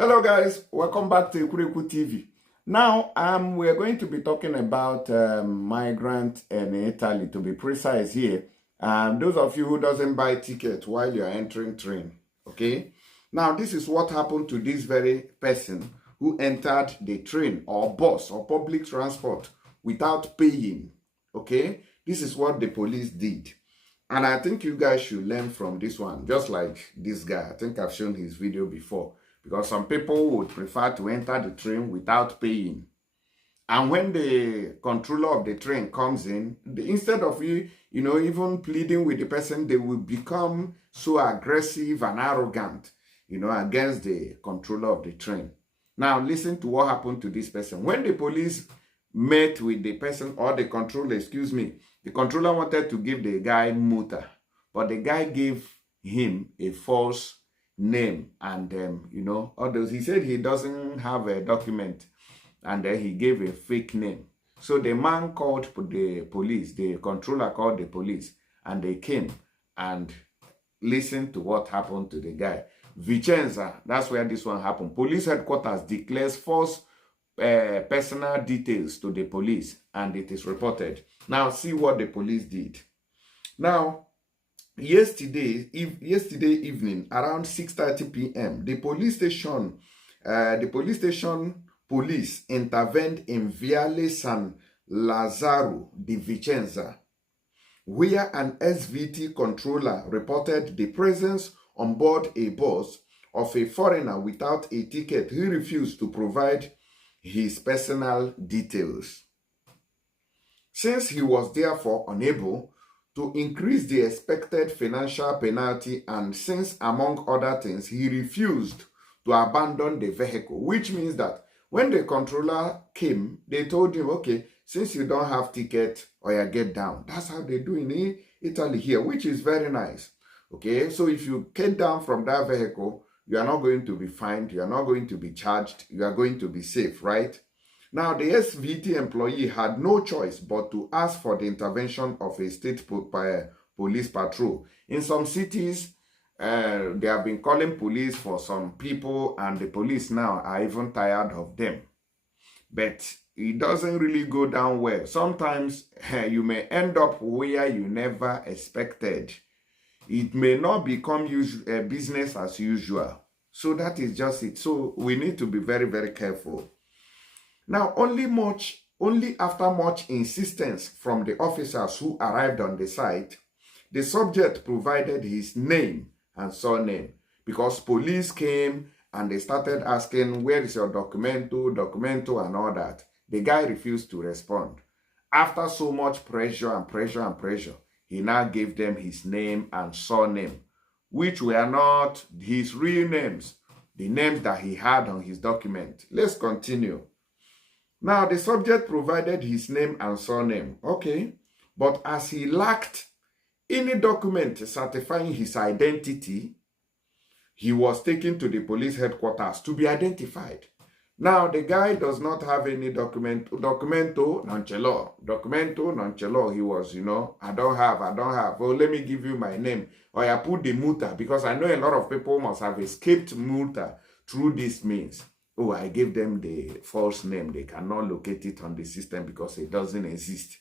Hello guys, welcome back to Ikureku TV. Now, we are going to be talking about migrant in Italy, to be precise here. Those of you who doesn't buy ticket while you are entering train, okay? Now, this is what happened to this very person who entered the train or bus or public transport without paying, okay? This is what the police did. And I think you guys should learn from this one, just like this guy. I think I've shown his video before. Because some people would prefer to enter the train without paying. And when the controller of the train comes in, instead of even pleading with the person, they will become so aggressive and arrogant, against the controller of the train. Now, listen to what happened to this person. When the police met with the person, or the controller, the controller wanted to give the guy multa, but the guy gave him a false name and although he said he doesn't have a document, and then he gave a fake name. So the man called the police, the controller called the police, and they came and listened to what happened to the guy. Vicenza, that's where this one happened. Police headquarters declares false personal details to the police, and it is reported. Now see what the police did. Now, yesterday evening around 6:30 p.m. the police station police intervened in Viale San Lazzaro di Vicenza, where an SVT controller reported the presence on board a bus of a foreigner without a ticket who refused to provide his personal details. Since he was therefore unable to increase the expected financial penalty, and since, among other things, he refused to abandon the vehicle, which means that when the controller came, they told him, okay, since you don't have ticket, or you get down. That's how they do in Italy here, which is very nice. Okay, so if you get down from that vehicle, you are not going to be fined, you are not going to be charged, you are going to be safe, right? Now, the SVT employee had no choice but to ask for the intervention of a state police patrol. In some cities, they have been calling police for some people, and the police now are even tired of them. But it doesn't really go down well. Sometimes you may end up where you never expected. It may not become business as usual. So that is just it. So we need to be very, very careful. Now, only after much insistence from the officers who arrived on the site, the subject provided his name and surname, because police came and they started asking, where is your documento, and all that. The guy refused to respond. After so much pressure and pressure, he now gave them his name and surname, which were not his real names, the names that he had on his document. Let's continue. Now, the subject provided his name and surname, okay, but as he lacked any document certifying his identity, he was taken to the police headquarters to be identified. Now, the guy does not have any documento non ce l'ho. He was, I don't have. Oh, let me give you my name. Or I put the multa, because I know a lot of people must have escaped multa through this means. Oh, I gave them the false name. They cannot locate it on the system because it doesn't exist.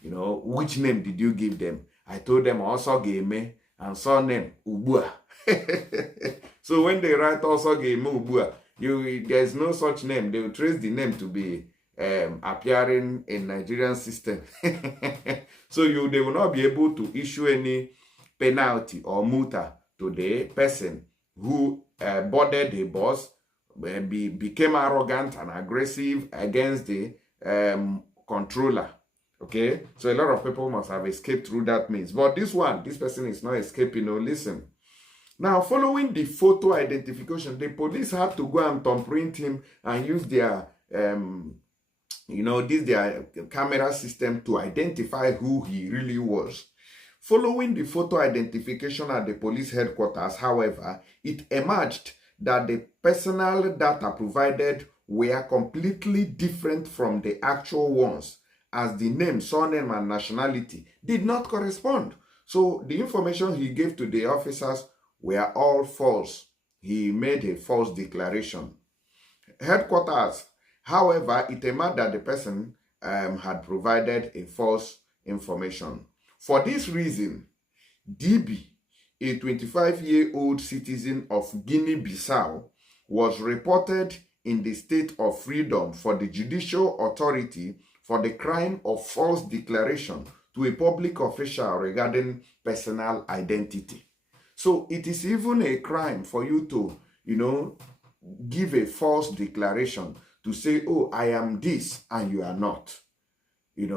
Which name did you give them? I told them also gave me and surname Ubua. So when they write also gave me Ubua, there's no such name. They will trace the name to be appearing in Nigerian system. So they will not be able to issue any penalty or multa to the person who boarded the bus, became arrogant and aggressive against the controller. Okay, so a lot of people must have escaped through that means. But this person is not escaping. Listen. Now, following the photo identification, the police had to go and thumbprint him and use their, their camera system to identify who he really was. Following the photo identification at the police headquarters, however, it emerged that the personal data provided were completely different from the actual ones, as the name, surname, and nationality did not correspond. So the information he gave to the officers were all false. he made a false declaration. Headquarters, however, it emerged that the person had provided a false information. For this reason, DB, a 25-year-old citizen of Guinea-Bissau, was reported in the state of freedom for the judicial authority for the crime of false declaration to a public official regarding personal identity. So it is even a crime for you to, give a false declaration to say, oh, I am this, and you are not. In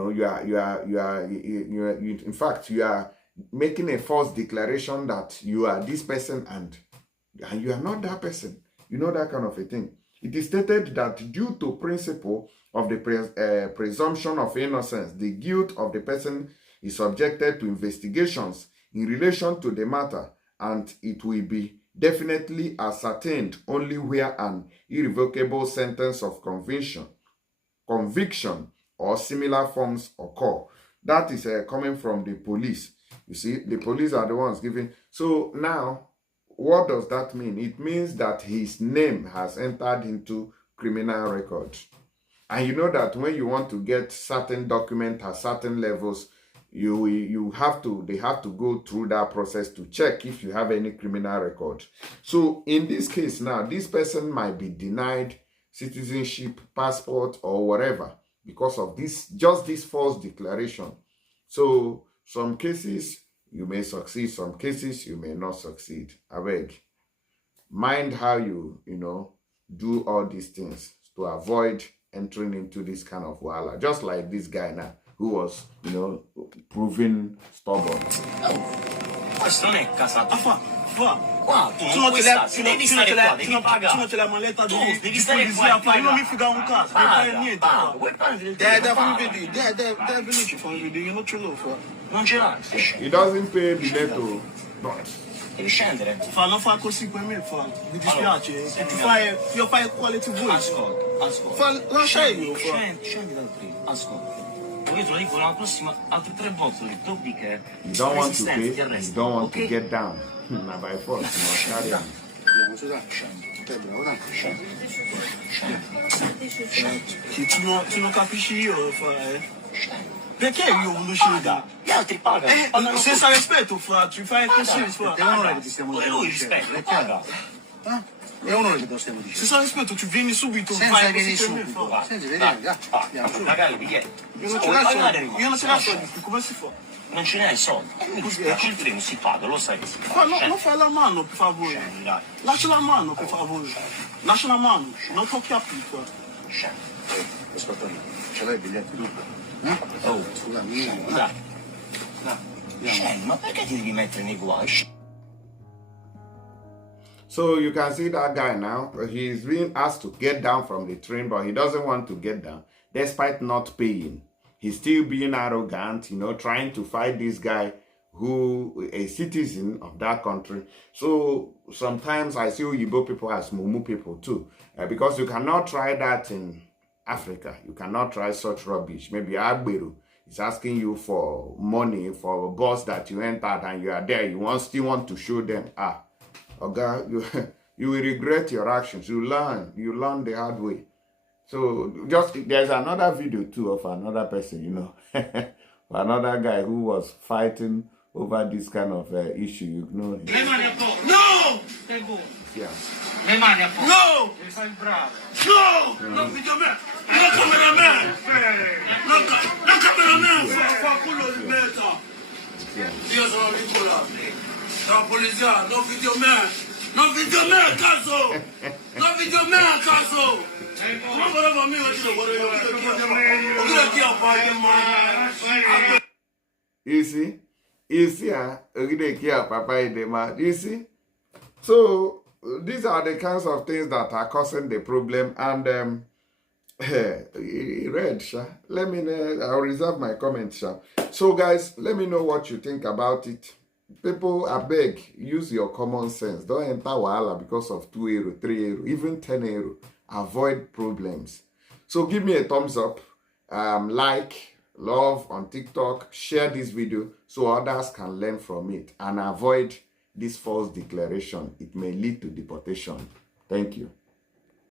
fact, you are making a false declaration that you are this person and you are not that person. That kind of a thing. It is stated that due to principle of the presumption of innocence, the guilt of the person is subjected to investigations in relation to the matter, and it will be definitely ascertained only where an irrevocable sentence of conviction or similar forms occur. That is coming from the police. You see, the police are the ones giving. So now, what does that mean? It means that his name has entered into criminal records. And you know that when you want to get certain documents at certain levels, they have to go through that process to check if you have any criminal record. So in this case now, this person might be denied citizenship, passport, or whatever because of this false declaration. So some cases you may succeed, some cases you may not succeed. I beg, mind how you do all these things to avoid entering into this kind of wahala. Just like this guy now, who was, proven stubborn. Questo non è casato. Qua, tu non devi stare qua, devi pagare. Tu non ce l'hai maletta di polizia a fare, non mi figa un cazzo, non fare niente. Deve venirci a fare un video, io non ce l'ho fa. Non ce l'hai, He doesn't pay biglietto. devi scendere. Non fa così per me, mi dispiace. Io fai quality voice. Ascolta. Lascia io, scendi dal primo, ascolta. Io te lo dico la prossima, altre 3 volte, dubbi che you don't want to pay, you don't want to get down. Ma by force, carry on. Tu non capisci io, perché io voglio scendere? Gli altri pagano. Senza rispetto, tu fai così, è onore che ti stiamo dicendo. Lui rispetto, paga. È onore che ti stiamo dicendo. Senza rispetto, tu vieni subito, fai così per me. Senza venire, pagare il biglietto. Io non ce l'ho soldi, come si fa? Non ce ne hai soldi. Il treno si paga, lo sai che si fa. Non fai la mano, per favore. Lascia la mano, per favore. Lascia la mano, non tocchi a più. Ascolta, ce l'hai il biglietto tu? Oh, scusami. Dai. Ma perché ti devi mettere nei guai? So you can see that guy now. He's being asked to get down from the train, but he doesn't want to get down, despite not paying. He's still being arrogant, trying to fight this guy who a citizen of that country. So sometimes I see Igbo people as Mumu people too, because you cannot try that in Africa. You cannot try such rubbish. Maybe Agberu is asking you for money for a bus that you entered and you are there. You still want to show them, okay, you will regret your actions. You learn the hard way. So there's another video too of another person, another guy who was fighting over this kind of issue. No! Yeah. No! Sei bravo. No! Non video me! Non cameraman! Non cameraman! Fa culo di meta! Io sono Nicola! La polizia! Non video me! Non video me a caso! Non video me a caso! Non volevo a me, ma ci volevo chi ha fatto male? You see, Papa, you see? So these are the kinds of things that are causing the problem. And Red, let me know. I'll reserve my comments. So guys, let me know what you think about it. People, I beg, use your common sense. Don't enter wahala because of 2 euro, 3 euro, even 10 euro. Avoid problems. So give me a thumbs up, like, love on TikTok, share this video so others can learn from it and avoid this false declaration, it may lead to deportation. Thank you.